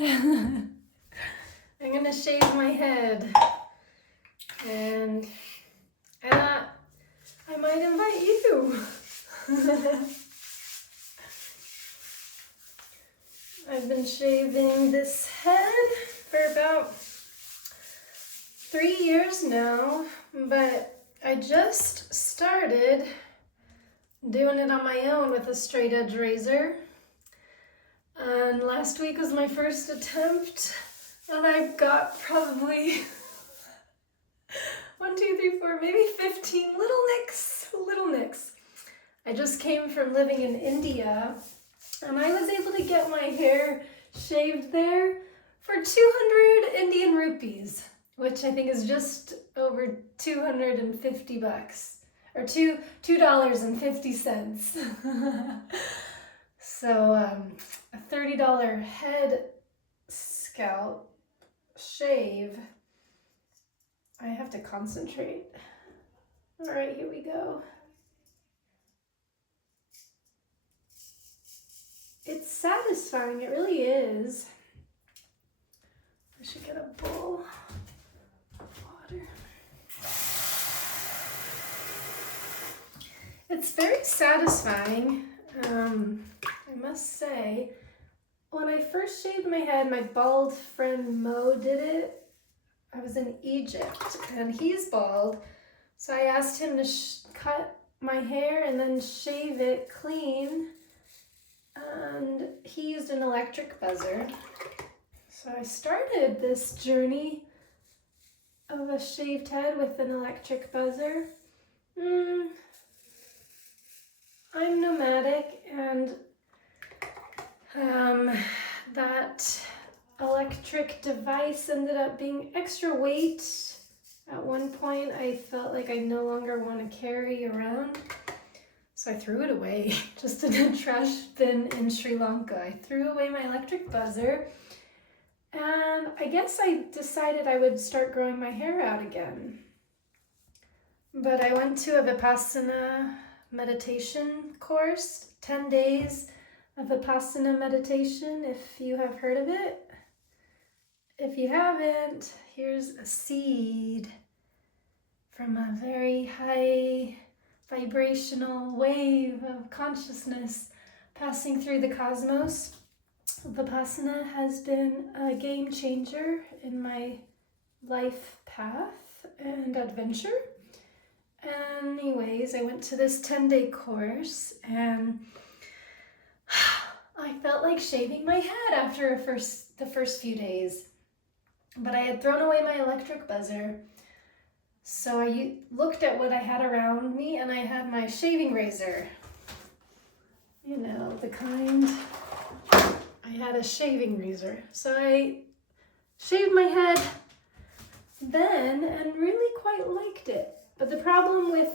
I'm gonna shave my head, and I thought I might invite you. I've been shaving this head for about 3 years now, but I just started doing it on my own with a straight edge razor. And last week was my first attempt, and I got probably 1, 2, 3, 4, maybe 15 little nicks. I just came from living in India, and I was able to get my hair shaved there for 200 Indian rupees, which I think is just over 250 bucks, or $2.50. So a $30 head scalp shave. I have to concentrate. All right, here we go. It's satisfying, it really is. I should get a bowl of water. It's very satisfying. I must say, when I first shaved my head, my bald friend Mo did it. I was in Egypt and he's bald, so I asked him to cut my hair and then shave it clean, and he used an electric buzzer. So I started this journey of a shaved head with an electric buzzer. I'm nomadic, and that electric device ended up being extra weight. At one point, I felt like I no longer want to carry around, so I threw it away, just in a trash bin in Sri Lanka. I threw away my electric buzzer, and I guess I decided I would start growing my hair out again. But I went to a Vipassana meditation course, 10 days of Vipassana meditation, if you have heard of it. If you haven't, here's a seed from a very high vibrational wave of consciousness passing through the cosmos. Vipassana has been a game changer in my life path and adventure. Anyways, I went to this 10-day course, and I felt like shaving my head after the first few days. But I had thrown away my electric buzzer, so I looked at what I had around me, and I had my shaving razor. You know, the kind. I had a shaving razor. So I shaved my head then and really quite liked it. But the problem with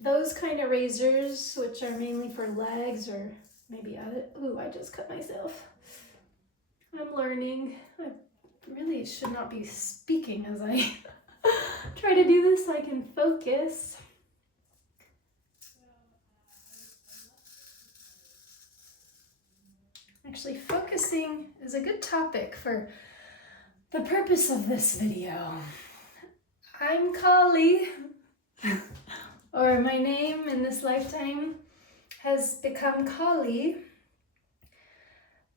those kind of razors, which are mainly for legs or maybe ooh, I just cut myself. I'm learning. I really should not be speaking as I try to do this so I can focus. Actually, focusing is a good topic for the purpose of this video. I'm Kali, or my name in this lifetime has become Kali,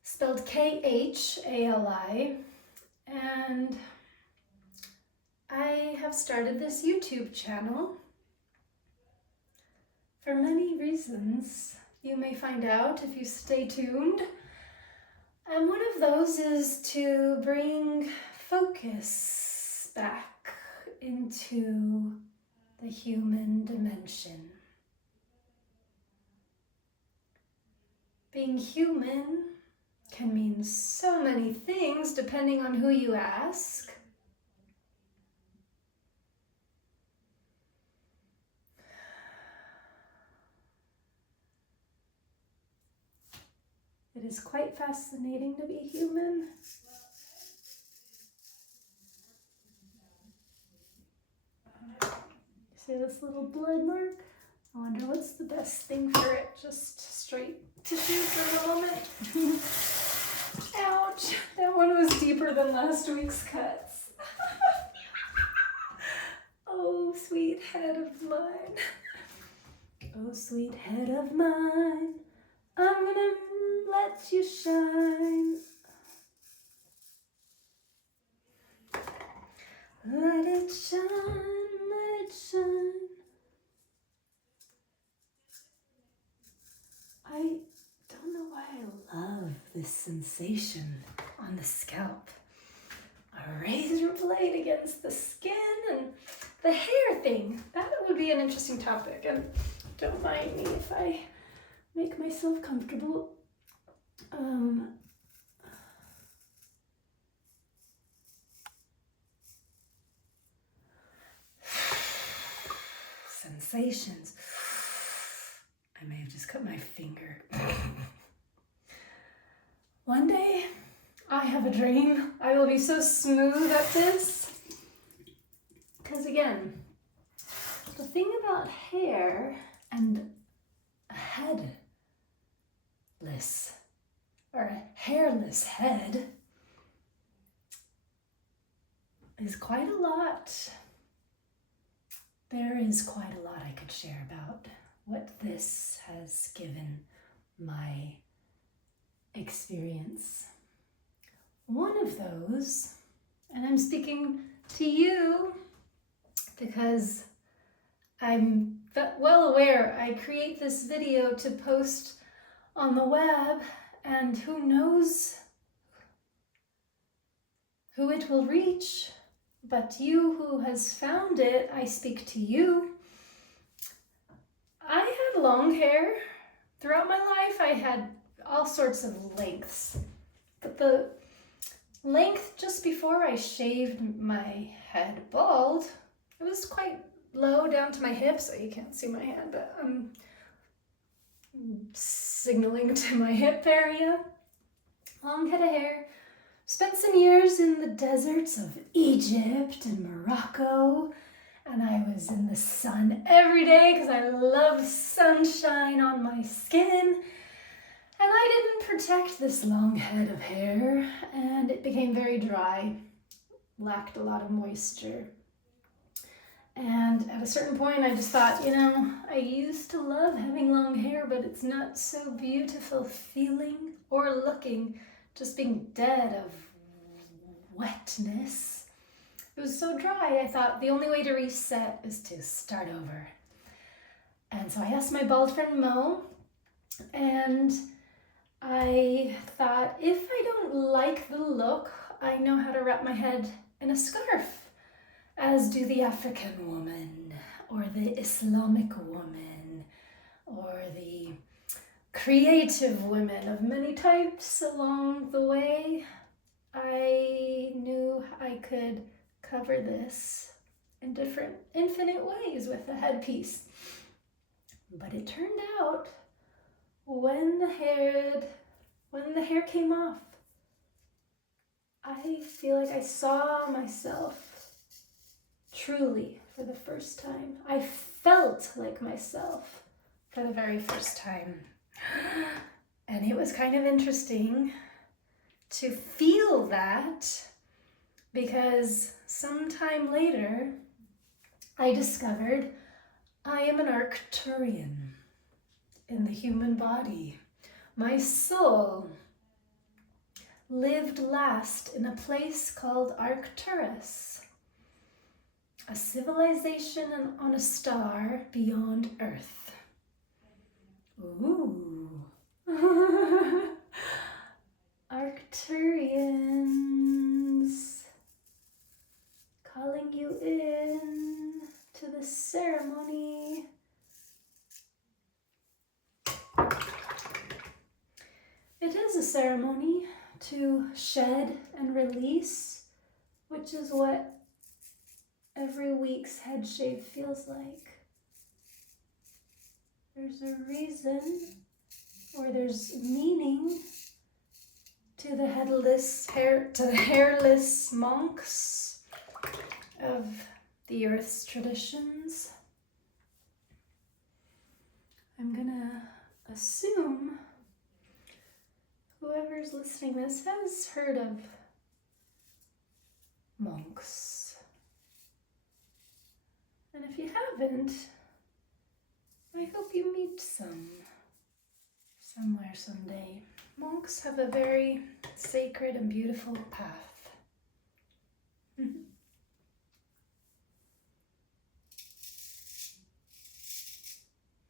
spelled Khali, and I have started this YouTube channel for many reasons. You may find out if you stay tuned. And one of those is to bring focus back into the human dimension. Being human can mean so many things depending on who you ask. It is quite fascinating to be human. See this little blood mark? I wonder what's the best thing for it. Just straight tissue for the moment. Ouch, that one was deeper than last week's cuts. Oh, sweet head of mine. Oh, sweet head of mine, I'm gonna let you shine. Let it shine, let it shine. I don't know why I love this sensation on the scalp. A razor blade against the skin and the hair thing. That would be an interesting topic, and don't mind me if I make myself comfortable. Sensations. I may have just cut my finger. One day, I have a dream. I will be so smooth at this. Because again, the thing about hair and a headless, or a hairless head, is quite a lot. There is quite a lot I could share about what this has given my experience. One of those, and I'm speaking to you because I'm well aware I create this video to post on the web, and who knows who it will reach. But you who has found it, I speak to you. I had long hair. Throughout my life, I had all sorts of lengths. But the length just before I shaved my head bald, it was quite low down to my hips, so you can't see my hand, but I'm signaling to my hip area. Long head of hair. Spent some years in the deserts of Egypt and Morocco, and I was in the sun every day because I love sunshine on my skin. And I didn't protect this long head of hair, and it became very dry, lacked a lot of moisture. And at a certain point, I just thought, you know, I used to love having long hair, but it's not so beautiful feeling or looking, just being dead of wetness. It was so dry, I thought the only way to reset is to start over. And so I asked my bald friend Mo, and I thought, if I don't like the look, I know how to wrap my head in a scarf, as do the African woman, or the Islamic woman, or the creative women of many types along the way. I knew I could cover this in different infinite ways with a headpiece. But it turned out when the hair came off, I feel like I saw myself truly for the first time. I felt like myself for the very first time. And it was kind of interesting to feel that, because sometime later I discovered I am an Arcturian in the human body. My soul lived last in a place called Arcturus, a civilization on a star beyond Earth. Ooh. Arcturians, calling you in to the ceremony. It is a ceremony to shed and release, which is what every week's head shave feels like. There's a reason, or there's meaning to the hairless monks of the Earth's traditions. I'm gonna assume whoever's listening listening to this has heard of monks. And if you haven't, I hope you meet some somewhere someday. Monks have a very sacred and beautiful path.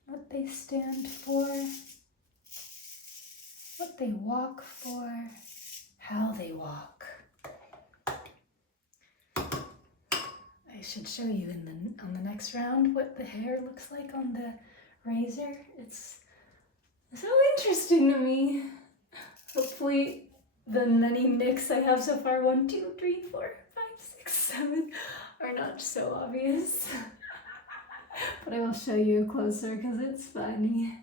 What they stand for, what they walk for, how they walk. I should show you on the next round what the hair looks like on the razor. It's so interesting to me. Hopefully the many nicks I have so far, 1, 2, 3, 4, 5, 6, 7, are not so obvious. But I will show you closer because it's funny.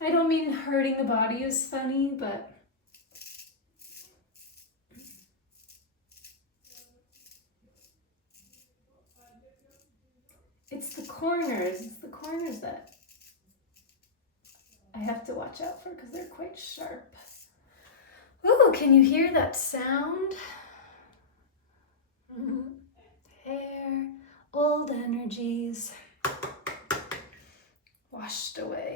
I don't mean hurting the body is funny, but it's the corners. It's the corners that I have to watch out for because they're quite sharp. Ooh, can you hear that sound? Hair, old energies washed away.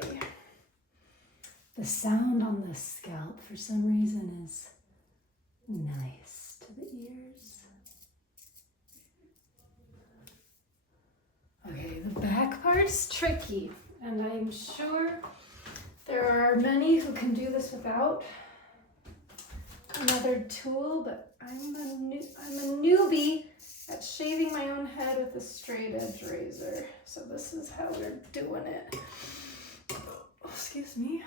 The sound on the scalp for some reason is nice to the ears. Okay, the back part's tricky, and I'm sure there are many who can do this without another tool, but I'm a newbie at shaving my own head with a straight edge razor. So this is how we're doing it. Oh, excuse me.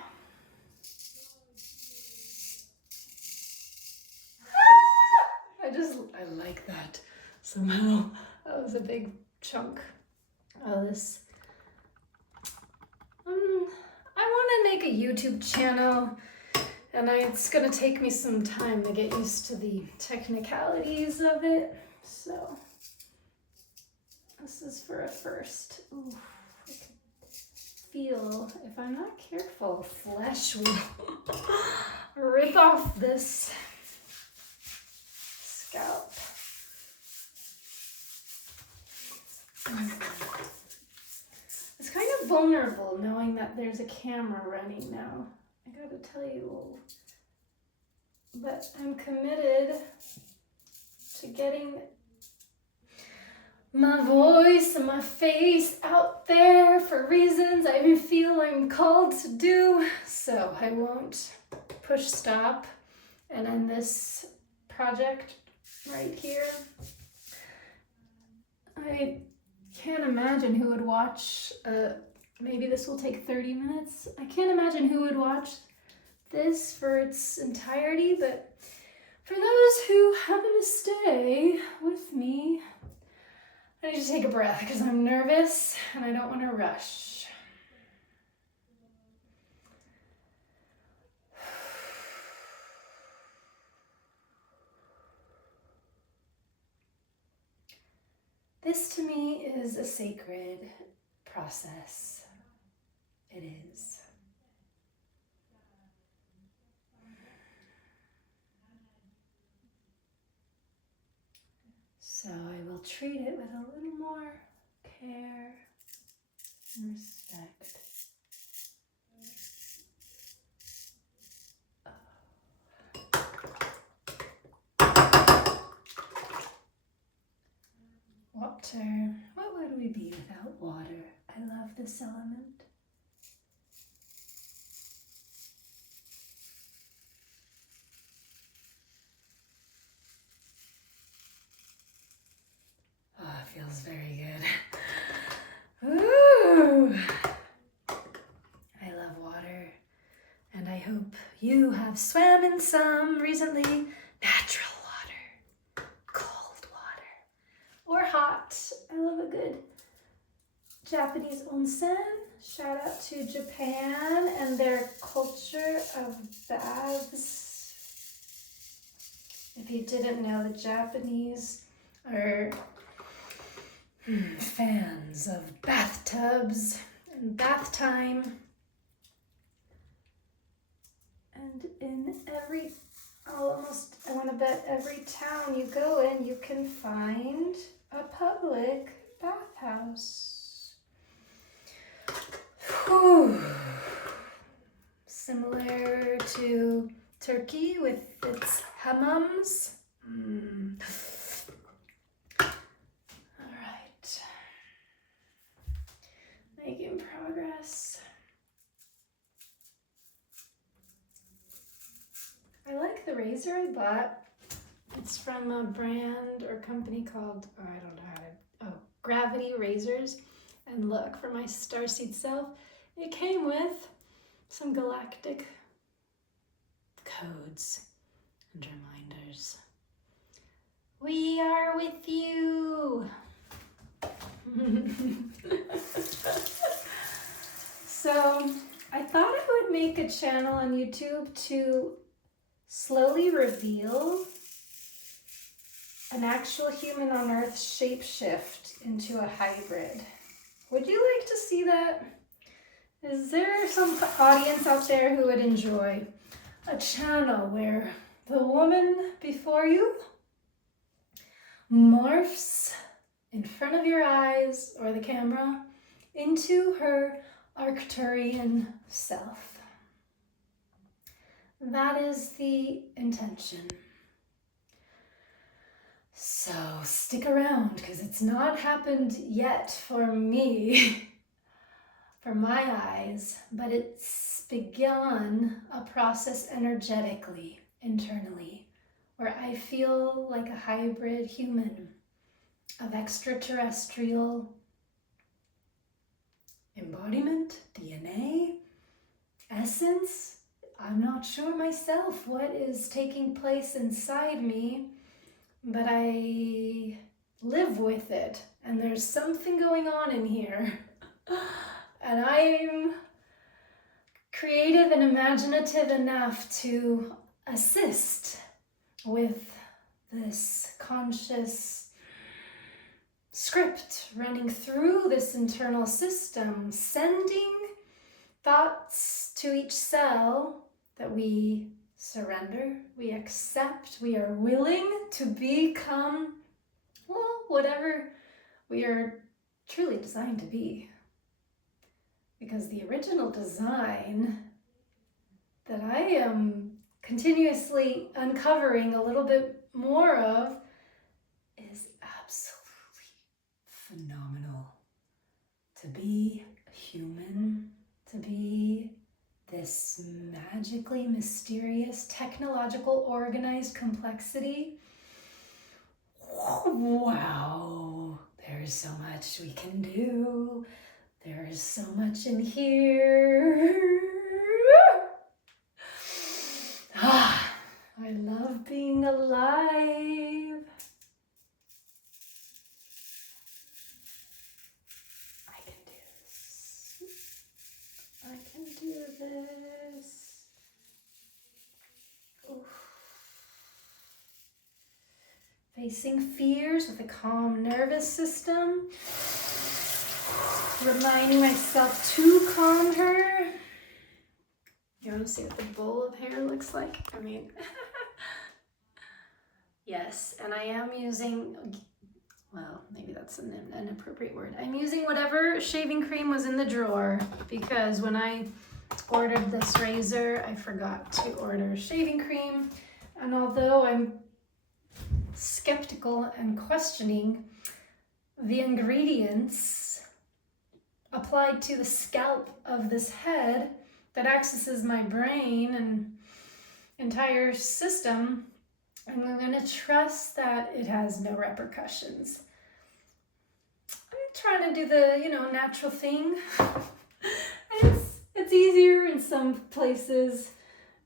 I like that somehow. That was a big chunk of this. I want to make a YouTube channel, and it's going to take me some time to get used to the technicalities of it. So this is for a first. Ooh, I can feel, if I'm not careful, flesh will rip off this scalp. It's kind of vulnerable knowing that there's a camera running now. I gotta tell you, but I'm committed to getting my voice and my face out there for reasons I feel I'm called to do. So I won't push stop and end this project right here. I can't imagine who would watch, maybe this will take 30 minutes. I can't imagine who would watch this for its entirety, but for those who happen to stay with me, I need to take a breath because I'm nervous and I don't want to rush. This to me is a sacred process. It is. So I will treat it with a little more care and respect. Water. What would we be without water? I love this element. Oh, it feels very good. Ooh! I love water, and I hope you have swam in some recently. Natural water, cold water, or hot. I love a good Japanese onsen. Shout out to Japan and their culture of baths. If you didn't know, the Japanese are fans of bathtubs and bath time. And in every I want to bet every town you go in, you can find a public bathhouse. Whew. Similar to Turkey with its hammams. All right. Making progress. I like the razor I bought. It's from a brand or company called, I don't know how to, Gravity Razors. And look, for my Starseed self, it came with some galactic codes and reminders. We are with you. So I thought I would make a channel on YouTube to slowly reveal an actual human on Earth shapeshift into a hybrid. Would you like to see that? Is there some audience out there who would enjoy a channel where the woman before you morphs in front of your eyes or the camera into her Arcturian self? That is the intention. So stick around, because it's not happened yet for me, for my eyes, but it's begun a process energetically, internally, where I feel like a hybrid human of extraterrestrial embodiment, DNA, essence. I'm not sure myself what is taking place inside me, but I live with it, and there's something going on in here. And I'm creative and imaginative enough to assist with this conscious script running through this internal system, sending thoughts to each cell that we surrender, we accept, we are willing to become, well, whatever we are truly designed to be. Because the original design that I am continuously uncovering a little bit more of is absolutely phenomenal. To be human, to be this magically mysterious, technological, organized complexity. Wow, there's so much we can do. There is so much in here. I love being alive. I can do this. I can do this. Oof. Facing fears with a calm nervous system. Reminding myself to calm her. You want to see what the bowl of hair looks like? I mean, yes, and I am using, well, maybe that's an inappropriate word. I'm using whatever shaving cream was in the drawer, because when I ordered this razor, I forgot to order shaving cream. And although I'm skeptical and questioning the ingredients applied to the scalp of this head that accesses my brain and entire system, I'm going to trust that it has no repercussions. I'm trying to do the, natural thing. It's easier in some places.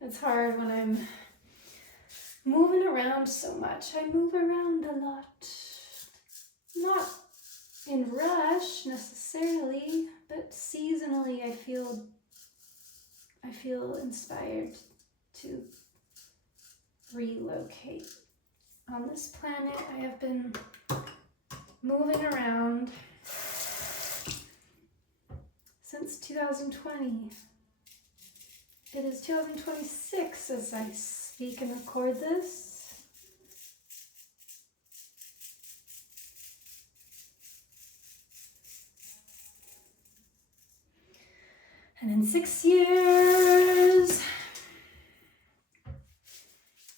It's hard when I'm moving around so much. I move around a lot. Not in rush necessarily, but seasonally I feel inspired to relocate. On this planet I have been moving around since 2020. It is 2026 as I speak and record this. And in 6 years,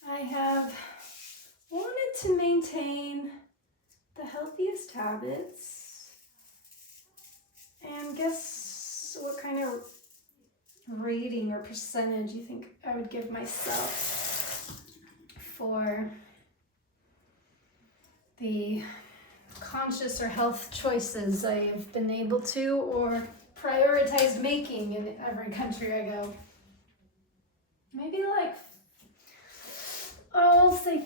I have wanted to maintain the healthiest habits. And guess what kind of rating or percentage you think I would give myself for the conscious or health choices I have been able to or prioritized making in every country I go. Maybe like, I'll say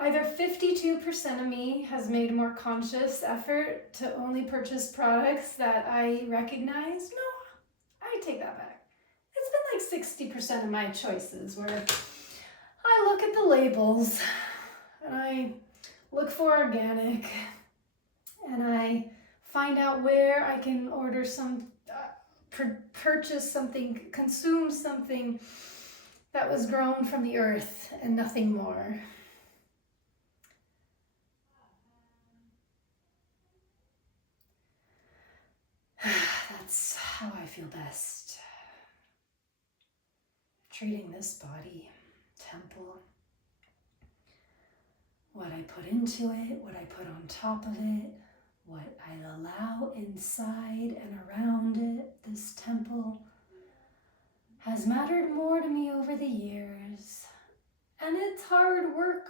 either 52% of me has made a more conscious effort to only purchase products that I recognize. No, I take that back. It's been like 60% of my choices where I look at the labels and I look for organic and I find out where I can order some, purchase something, consume something that was grown from the earth and nothing more. That's how I feel best. Treating this body, temple, what I put into it, what I put on top of it, what I allow inside and around it, this temple, has mattered more to me over the years. And it's hard work.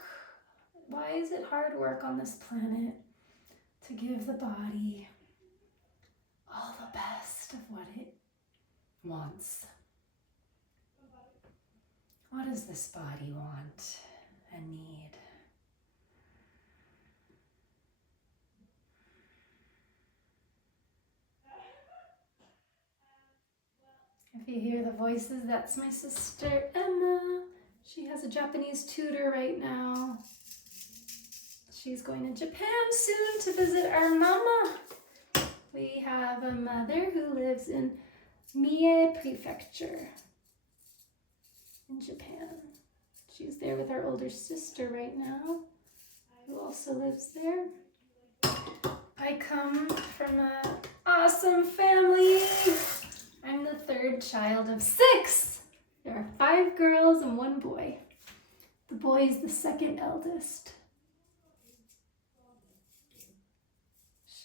Why is it hard work on this planet to give the body all the best of what it wants? What does this body want and need? If you hear the voices, that's my sister Emma. She has a Japanese tutor right now. She's going to Japan soon to visit our mama. We have a mother who lives in Mie Prefecture in Japan. She's there with our older sister right now, who also lives there. I come from an awesome family. I'm the third child of 6. There are 5 girls and 1 boy. The boy is the second eldest.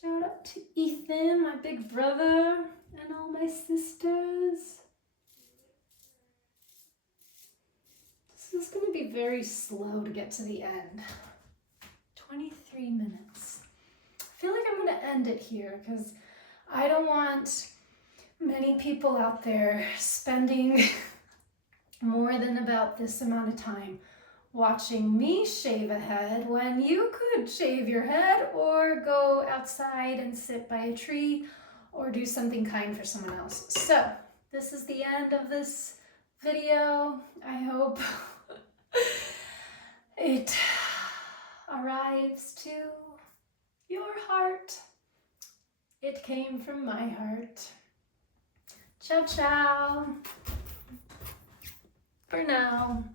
Shout out to Ethan, my big brother, and all my sisters. This is going to be very slow to get to the end. 23 minutes. I feel like I'm going to end it here because I don't want many people out there spending more than about this amount of time watching me shave a head when you could shave your head or go outside and sit by a tree or do something kind for someone else. So this is the end of this video. I hope it arrives to your heart. It came from my heart. Ciao, ciao. For now.